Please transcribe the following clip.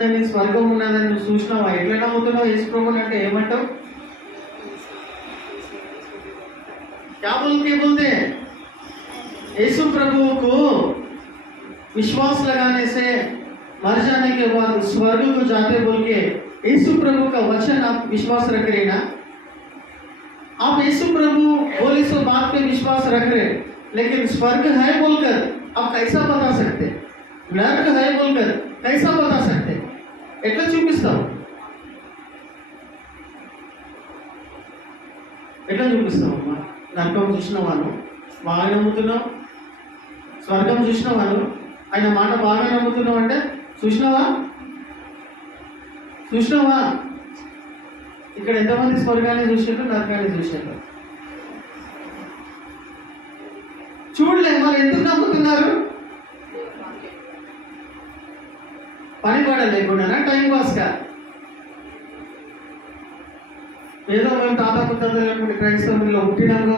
స్వర్గం ఉన్నదని నువ్వు చూసినావా? ఎట్లా నమ్ముతున్నావు యేసు ప్రభుని అంటే ఏమంటావు? क्या बोलते हैं यीशु प्रभु को विश्वास लगाने से मर जाने के बाद स्वर्ग को जाते बोल के यीशु प्रभु का वचन आप विश्वास रख रहे ना? आप यीशु प्रभु बोले सो बात पे विश्वास रख रहे, लेकिन स्वर्ग है बोलकर आप कैसा बता सकते? नरक है बोलकर कैसा बता सकते? ఎట్లా చూపిస్తావు? ఎట్లా చూపిస్తావు అమ్మా? నరకం చూసినవాను బాగా నమ్ముతున్నావు, స్వర్గం చూసినవాను ఆయన మాట బాగా నమ్ముతున్నావు అంటే చూసినావా? ఇక్కడ ఎంతమంది స్వర్గాన్ని చూసారు, నరకాన్ని చూసారు? చూడలే, మరి ఎందుకు నమ్ముతున్నారు? పని కూడా లేకుండా టైం పాస్గా ఏదో మేము తాత పుత్రులు క్రైస్తవుల్లో పుట్టినాము